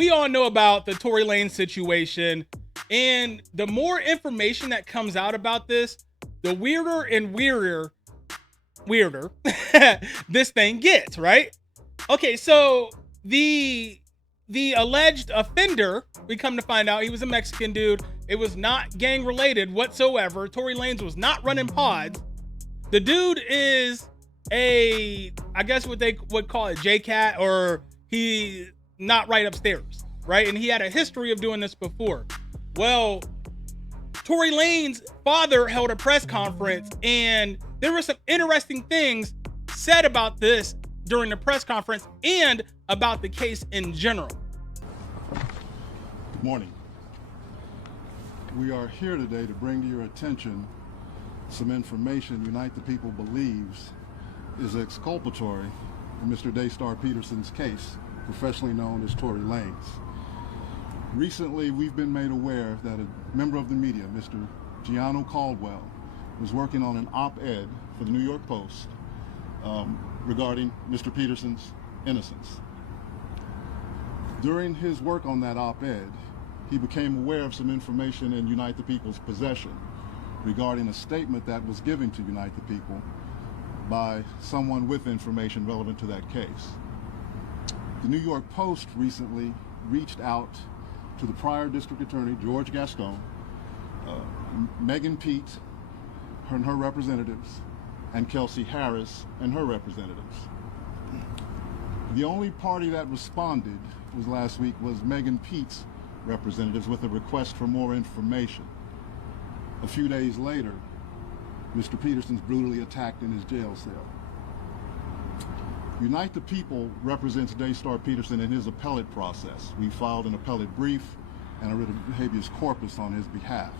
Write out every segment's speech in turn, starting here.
We all know about the Tory Lanez situation, and the more information that comes out about this, the weirder and weirder this thing gets, right? Okay, so the alleged offender, we come to find out he was a Mexican dude. It was not gang related whatsoever. Tory Lanez was not running pods. The dude is I guess what they would call a J-Cat, or he not right upstairs, right? And he had a history of doing this before. Well, Tory Lanez's father held a press conference, and there were some interesting things said about this during the press conference and about the case in general. Good morning. We are here today to bring to your attention some information Unite the People believes is exculpatory in Mr. Daystar Peterson's case, professionally known as Tory Lanez. Recently, we've been made aware that a member of the media, Mr. Gianno Caldwell, was working on an op-ed for the New York Post regarding Mr. Peterson's innocence. During his work on that op-ed, he became aware of some information in Unite the People's possession regarding a statement that was given to Unite the People by someone with information relevant to that case. The New York Post recently reached out to the prior district attorney, George Gascon, Megan Pete and her representatives, and Kelsey Harris and her representatives. The only party that responded last week was Megan Pete's representatives with a request for more information. A few days later, Mr. Peterson's brutally attacked in his jail cell. Unite the People represents Daystar Peterson in his appellate process. We filed an appellate brief and a writ of habeas corpus on his behalf.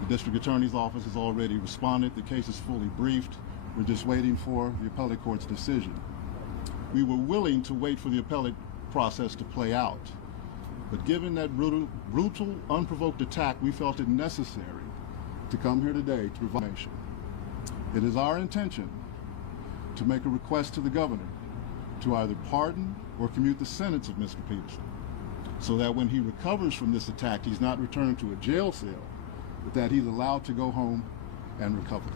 The district attorney's office has already responded. The case is fully briefed. We're just waiting for the appellate court's decision. We were willing to wait for the appellate process to play out, but given that brutal, unprovoked attack, we felt it necessary to come here today to provide information. It is our intention to make a request to the governor to either pardon or commute the sentence of Mr. Peterson, so that when he recovers from this attack, he's not returned to a jail cell, but that he's allowed to go home and recover.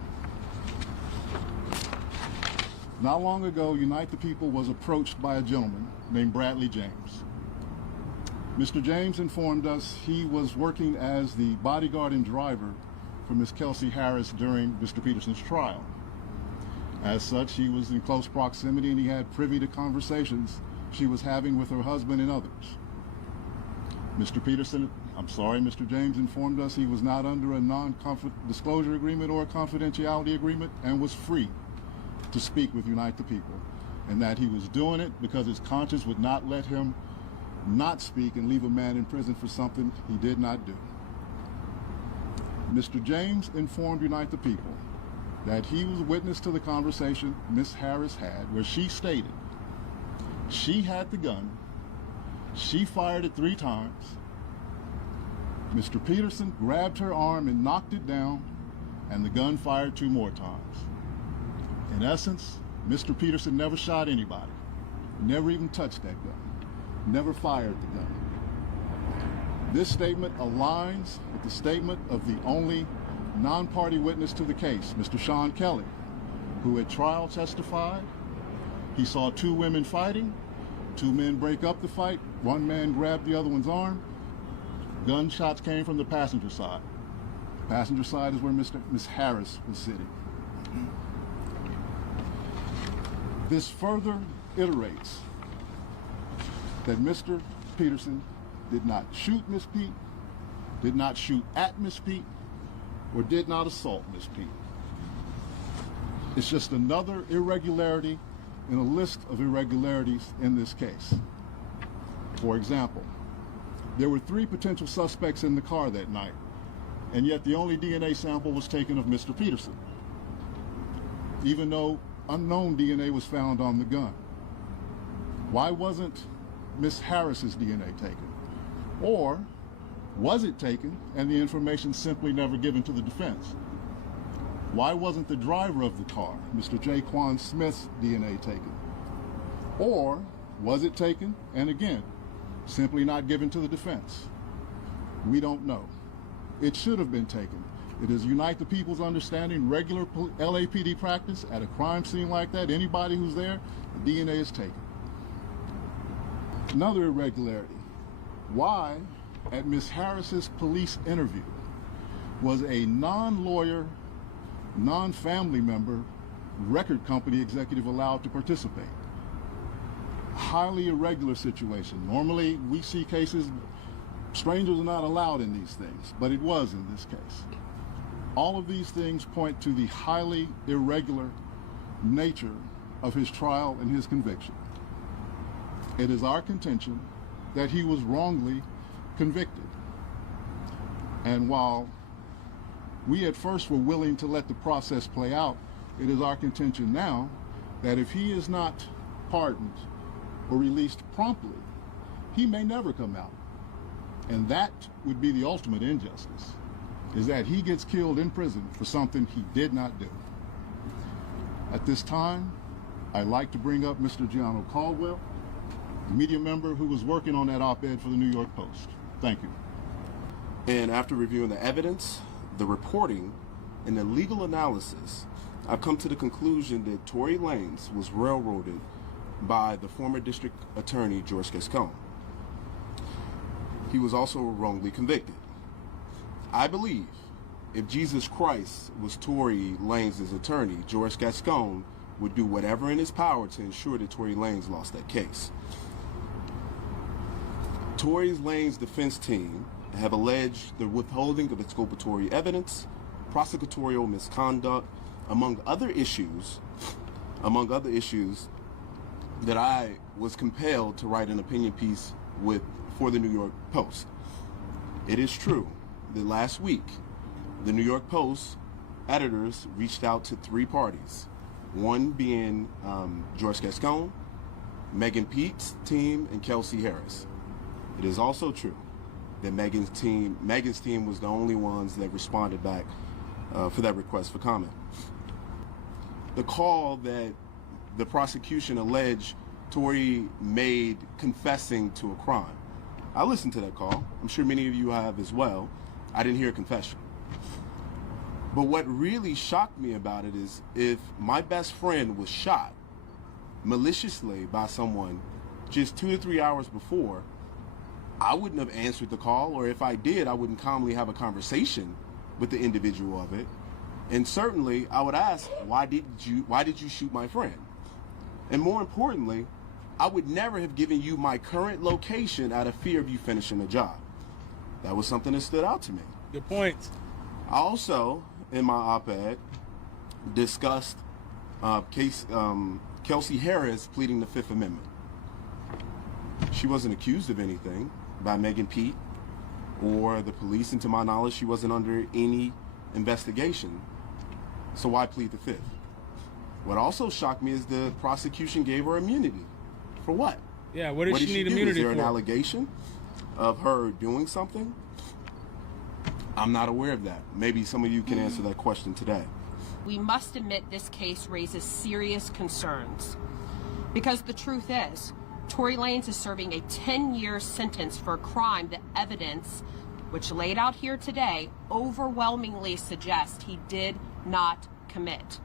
Not long ago, Unite the People was approached by a gentleman named Bradley James. Mr. James informed us he was working as the bodyguard and driver for Ms. Kelsey Harris during Mr. Peterson's trial. As such, he was in close proximity and he had privy to conversations she was having with her husband and others. Mr. James informed us he was not under a non-disclosure agreement or a confidentiality agreement and was free to speak with Unite the People, and that he was doing it because his conscience would not let him not speak and leave a man in prison for something he did not do. Mr. James informed Unite the People that he was a witness to the conversation Ms. Harris had, where she stated she had the gun, she fired it 3 times, Mr. Peterson grabbed her arm and knocked it down, and the gun fired 2 more times. In essence, Mr. Peterson never shot anybody, never even touched that gun, never fired the gun. This statement aligns with the statement of the only non-party witness to the case, Mr. Sean Kelly, who at trial testified he saw 2 women fighting, 2 men break up the fight, 1 man grabbed the other one's arm. Gunshots came from the passenger side. The passenger side is where Ms. Harris was sitting. This further iterates that Mr. Peterson did not shoot Miss Pete, did not shoot at Miss Pete, or did not assault Miss Pete. It's just another irregularity in a list of irregularities in this case. For example, there were 3 potential suspects in the car that night, and yet the only DNA sample was taken of Mr. Peterson, even though unknown DNA was found on the gun. Why wasn't Miss Harris's DNA taken? Or was it taken and the information simply never given to the defense? Why wasn't the driver of the car, Mr. Jaquan Smith's DNA taken? Or was it taken and again simply not given to the defense? We don't know. It should have been taken. It is Unite the People's understanding, regular LAPD practice at a crime scene like that, anybody who's there, the DNA is taken. Another irregularity. Why, at Ms. Harris's police interview, was a non-lawyer, non-family member record company executive allowed to participate? Highly irregular situation. Normally, we see cases, strangers are not allowed in these things, but it was in this case. All of these things point to the highly irregular nature of his trial and his conviction. It is our contention that he was wrongly convicted. And while we at first were willing to let the process play out, it is our contention now that if he is not pardoned or released promptly, he may never come out. And that would be the ultimate injustice, is that he gets killed in prison for something he did not do. At this time, I'd like to bring up Mr. Gianno Caldwell, the media member who was working on that op-ed for the New York Post. Thank you. And after reviewing the evidence, the reporting, and the legal analysis, I've come to the conclusion that Tory Lanez was railroaded by the former district attorney, George Gascon. He was also wrongly convicted. I believe if Jesus Christ was Tory Lanez's attorney, George Gascon would do whatever in his power to ensure that Tory Lanez lost that case. Tory Lanez's defense team have alleged the withholding of exculpatory evidence, prosecutorial misconduct, among other issues that I was compelled to write an opinion piece for the New York Post. It is true that last week, the New York Post editors reached out to 3 parties, one being George Gascon, Megan Pete's team, and Kelsey Harris. It is also true that Megan's team was the only ones that responded back for that request for comment. The call that the prosecution alleged Tory made confessing to a crime. I listened to that call. I'm sure many of you have as well. I didn't hear a confession. But what really shocked me about it is if my best friend was shot maliciously by someone just 2 to 3 hours before, I wouldn't have answered the call, or if I did, I wouldn't calmly have a conversation with the individual of it. And certainly, I would ask, why did you shoot my friend? And more importantly, I would never have given you my current location out of fear of you finishing the job. That was something that stood out to me. Good point. I also, in my op-ed, discussed Kelsey Harris pleading the Fifth Amendment. She wasn't accused of anything by Megan Pete or the police, and to my knowledge, she wasn't under any investigation. So why plead the Fifth? What also shocked me is the prosecution gave her immunity. For what? Yeah, what did she need immunity for? Is there an allegation of her doing something? I'm not aware of that. Maybe some of you can answer that question today. We must admit this case raises serious concerns. Because the truth is, Tory Lanez is serving a 10-year sentence for a crime that evidence, which laid out here today, overwhelmingly suggests he did not commit.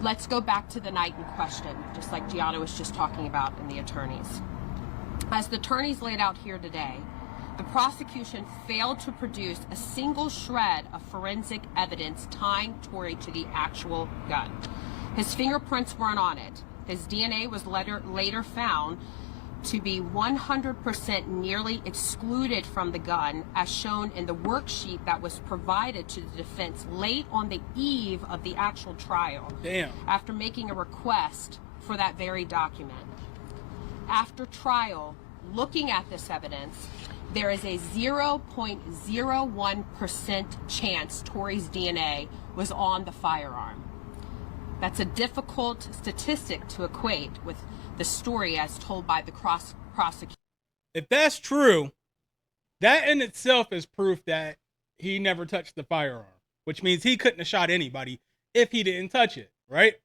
Let's go back to the night in question, just like Gianna was just talking about in the attorneys. As the attorneys laid out here today, the prosecution failed to produce a single shred of forensic evidence tying Tory to the actual gun. His fingerprints weren't on it. His DNA was later found to be 100% nearly excluded from the gun, as shown in the worksheet that was provided to the defense late on the eve of the actual trial. Damn. After making a request for that very document. After trial, looking at this evidence, there is a 0.01% chance Tory's DNA was on the firearm. That's a difficult statistic to equate with the story as told by the prosecutor. If that's true, that in itself is proof that he never touched the firearm, which means he couldn't have shot anybody if he didn't touch it, right?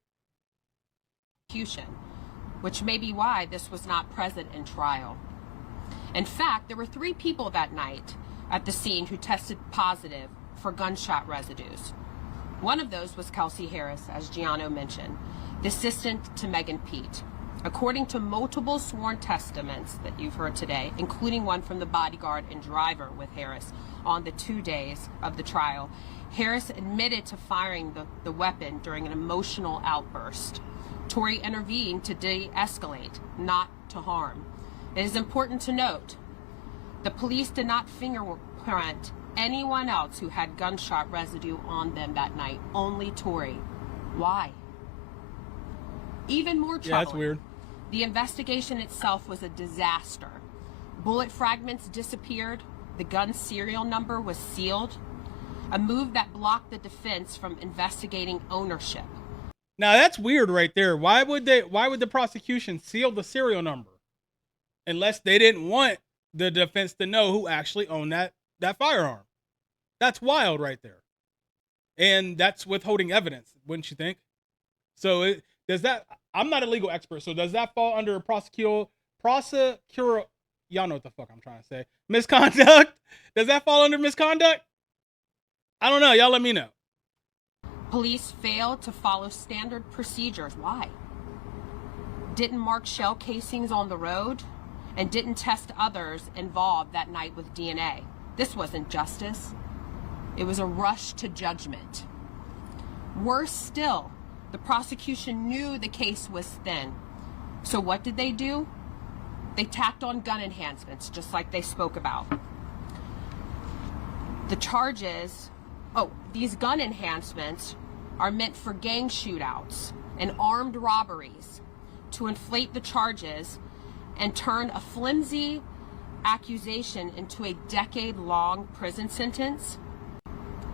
Which may be why this was not present in trial. In fact, there were 3 people that night at the scene who tested positive for gunshot residues. One of those was Kelsey Harris, as Gianno mentioned, the assistant to Megan Pete. According to multiple sworn testaments that you've heard today, including one from the bodyguard and driver with Harris on the 2 days of the trial, Harris admitted to firing the weapon during an emotional outburst. Tory intervened to de-escalate, not to harm. It is important to note, the police did not fingerprint anyone else who had gunshot residue on them that night, only Tory. Why? Even more troubling, Yeah, that's weird. The investigation itself was a disaster. Bullet fragments disappeared, the gun serial number was sealed, a move that blocked the defense from investigating ownership. Now that's weird right there. Why would the prosecution seal the serial number? Unless they didn't want the defense to know who actually owned that firearm. That's wild right there. And that's withholding evidence, wouldn't you think? So does that, I'm not a legal expert, so does that fall under prosecutorial, y'all know what the fuck I'm trying to say, misconduct? Does that fall under misconduct? I don't know. Y'all let me know. Police failed to follow standard procedures. Why? Didn't mark shell casings on the road and didn't test others involved that night with DNA. This wasn't justice. It was a rush to judgment. Worse still, the prosecution knew the case was thin. So what did they do? They tacked on gun enhancements, just like they spoke about. The charges, these gun enhancements are meant for gang shootouts and armed robberies to inflate the charges and turn a flimsy accusation into a decade-long prison sentence.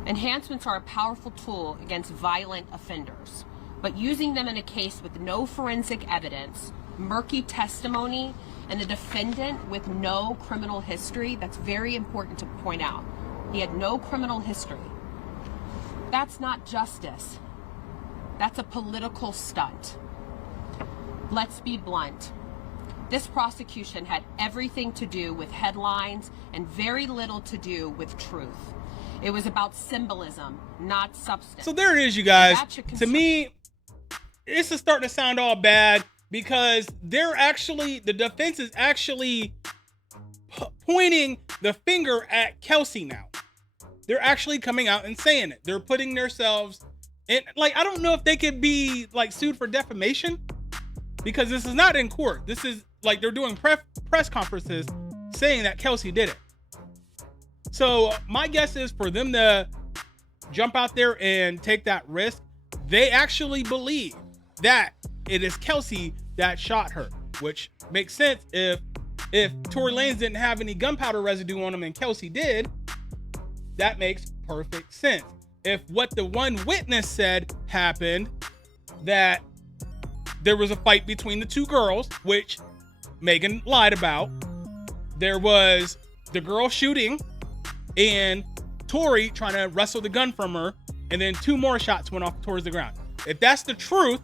Enhancements are a powerful tool against violent offenders, but using them in a case with no forensic evidence, murky testimony, and a defendant with no criminal history, that's very important to point out. He had no criminal history. That's not justice. That's a political stunt. Let's be blunt. This prosecution had everything to do with headlines and very little to do with truth. It was about symbolism, not substance. So there it is, you guys. To me, this is starting to sound all bad because the defense is actually pointing the finger at Kelsey now. They're actually coming out and saying it. They're putting themselves in, like, I don't know if they could be like sued for defamation because this is not in court. This is like they're doing press conferences saying that Kelsey did it. So my guess is for them to jump out there and take that risk, they actually believe that it is Kelsey that shot her, which makes sense if Tory Lanez didn't have any gunpowder residue on him and Kelsey did. That makes perfect sense. If what the one witness said happened, that there was a fight between the 2 girls, which Megan lied about. There was the girl shooting and Tory trying to wrestle the gun from her, and then 2 more shots went off towards the ground. If that's the truth,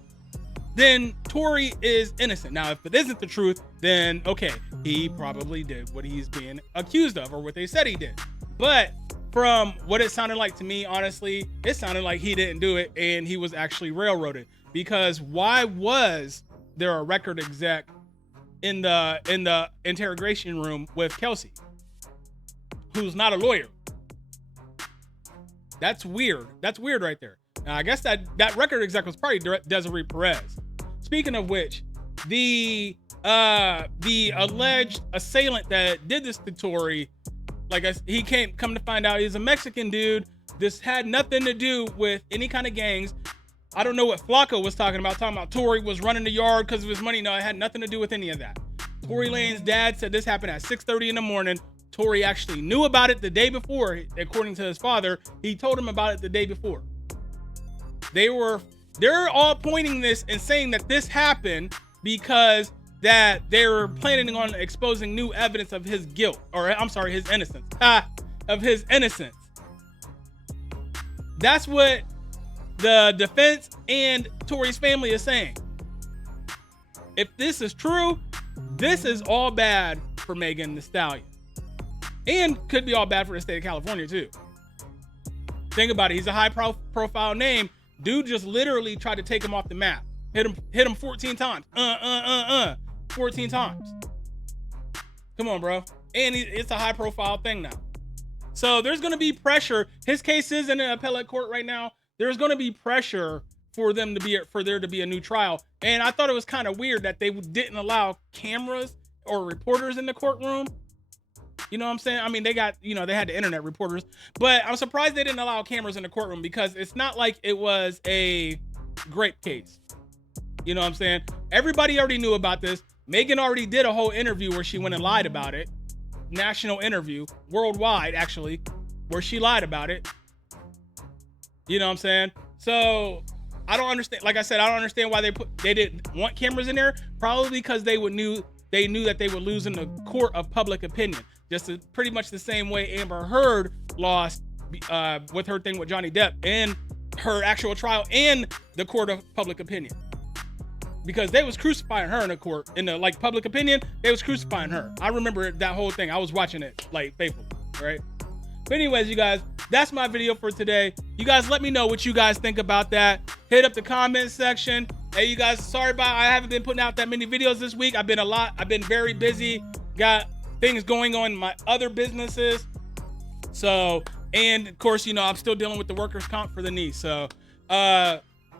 then Tory is innocent. Now, if it isn't the truth, then okay, he probably did what he's being accused of or what they said he did. But from what it sounded like to me, honestly, it sounded like he didn't do it and he was actually railroaded. Because why was there a record exec in the interrogation room with Kelsey, who's not a lawyer? That's weird. That's weird right there. Now, I guess that record exec was probably Desiree Perez. Speaking of which, the alleged assailant that did this to Tory, he come to find out he's a Mexican dude. This had nothing to do with any kind of gangs. I don't know what Flacco was talking about Tory was running the yard because of his money. No, it had nothing to do with any of that. Tory Lanez's dad said this happened at 6:30 in the morning. Tory actually knew about it the day before. According to his father, he told him about it the day before. They're all pointing this and saying that this happened because that they were planning on exposing new evidence of his guilt, or I'm sorry, his innocence. Of his innocence. That's what the defense and Tory's family is saying. If this is true, this is all bad for Megan Thee Stallion. And could be all bad for the state of California too. Think about it. He's a high profile name. Dude just literally tried to take him off the map. Hit him 14 times. 14 times. Come on, bro. And it's a high profile thing now. So there's going to be pressure. His case is in an appellate court right now. There's going to be pressure for there to be a new trial. And I thought it was kind of weird that they didn't allow cameras or reporters in the courtroom. You know what I'm saying? I mean, they got, they had the internet reporters, but I'm surprised they didn't allow cameras in the courtroom because it's not like it was a grape case. You know what I'm saying? Everybody already knew about this. Megan already did a whole interview where she went and lied about it. National interview, worldwide actually, where she lied about it. You know what I'm saying? So I don't understand. Like I said, I don't understand why they didn't want cameras in there. Probably because they knew that they would lose in the court of public opinion. Pretty much the same way Amber Heard lost with her thing with Johnny Depp in her actual trial in the court of public opinion. Because they was crucifying her in the court, in the public opinion, they was crucifying her. I remember that whole thing. I was watching it faithfully, right? But anyways, you guys, that's my video for today. You guys let me know what you guys think about that. Hit up the comment section. Hey, you guys, sorry about I haven't been putting out that many videos this week. I've been very busy. Got things going on in my other businesses. So, and of course, I'm still dealing with the workers' comp for the knee. So,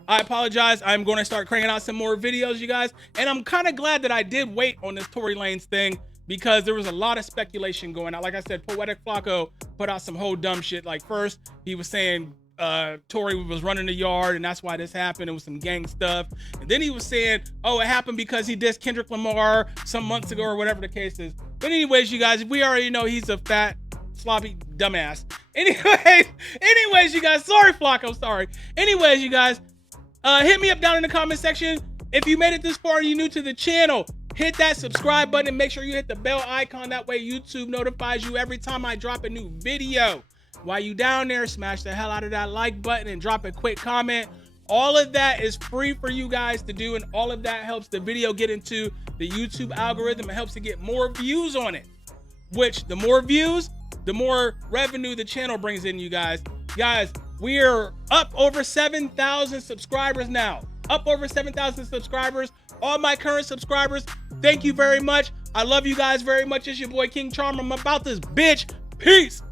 I apologize. I'm going to start cranking out some more videos, you guys. And I'm kind of glad that I did wait on this Tory Lanez thing because there was a lot of speculation going out. Like I said, Poetic Flacco put out some whole dumb shit. Like first, he was saying Tory was running the yard and that's why this happened. It was some gang stuff. And then he was saying, oh, it happened because he dissed Kendrick Lamar some months ago or whatever the case is. But anyways, you guys, we already know he's a fat, sloppy dumbass. Anyways, you guys, sorry, Flacco, sorry. Anyways, you guys, hit me up down in the comment section. If you made it this far and you're new to the channel, hit that subscribe button and make sure you hit the bell icon. That way YouTube notifies you every time I drop a new video. While you down there, smash the hell out of that like button and drop a quick comment. All of that is free for you guys to do, and all of that helps the video get into the YouTube algorithm. It helps to get more views on it, which the more views, the more revenue the channel brings in, you guys. Guys, we're up over 7,000 subscribers now. Up over 7,000 subscribers. All my current subscribers, thank you very much. I love you guys very much. It's your boy King Charmer. I'm about this bitch. Peace.